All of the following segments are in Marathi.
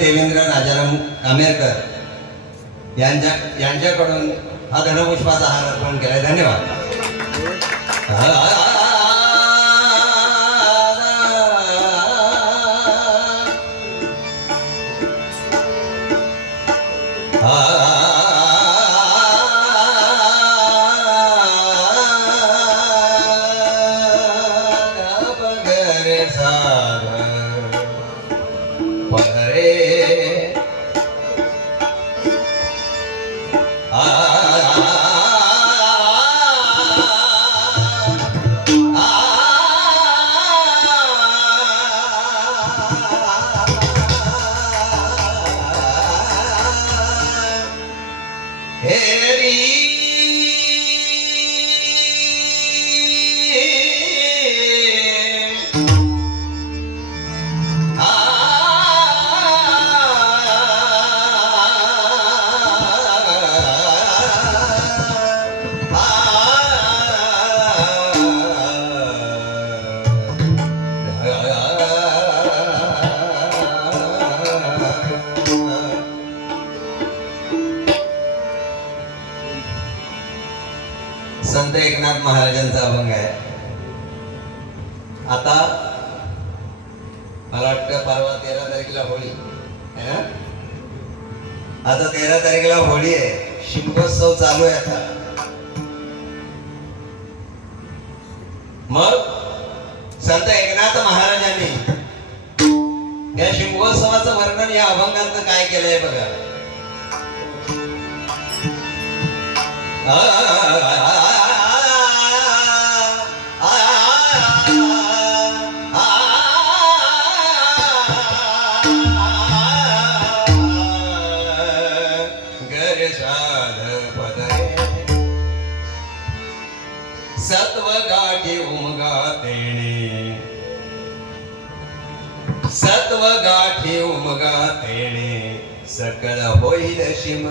देवेंद्र राजाराम कामेरकर यांच्या यांच्याकडून हा धनपुष्पाचा हार अर्पण केलाय धन्यवाद. परे हेरी संत एकनाथ महाराजांचा अभंग आहे. आता मला वाटतं परवा तेरा तारखेला होळी. है ना? आता तेरा तारखेला होळी आहे. शिमगोत्सव चालू आहे आता. मग संत एकनाथ महाराजांनी या शिमगोत्सवाचं वर्णन या अभंगात काय केलंय बघा. ah 忆的心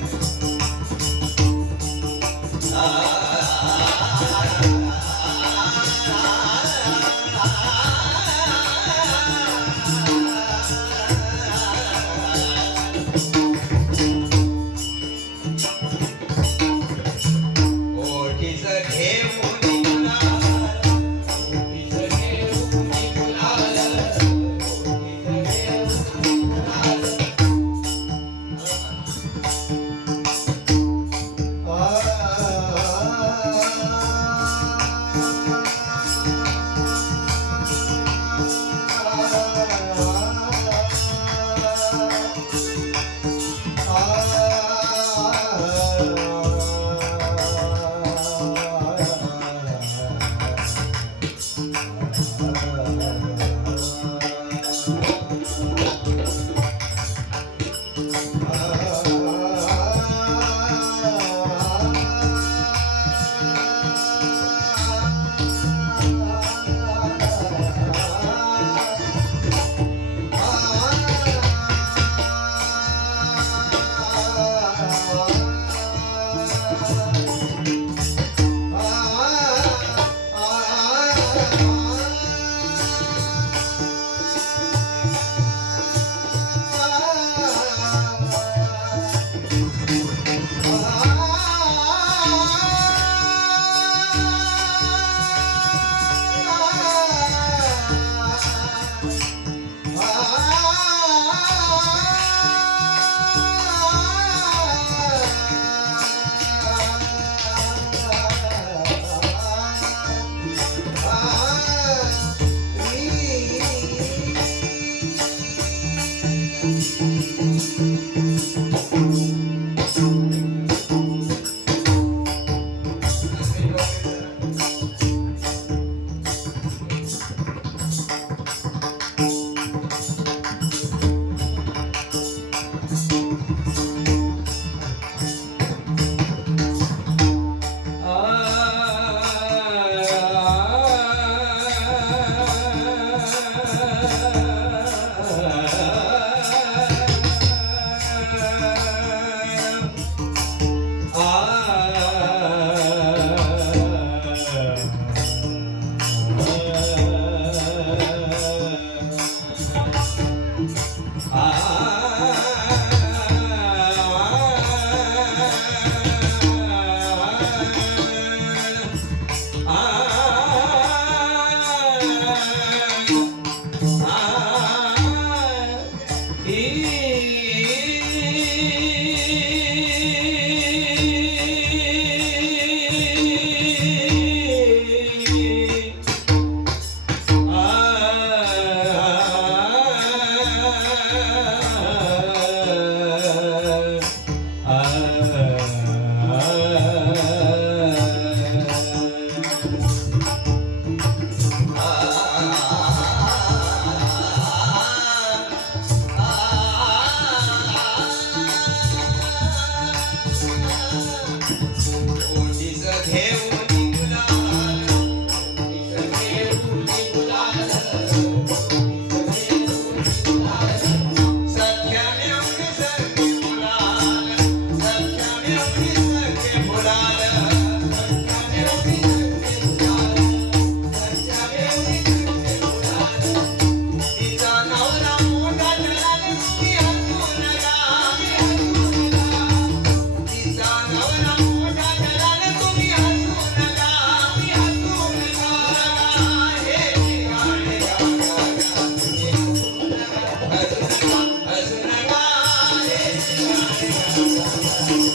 Thanks.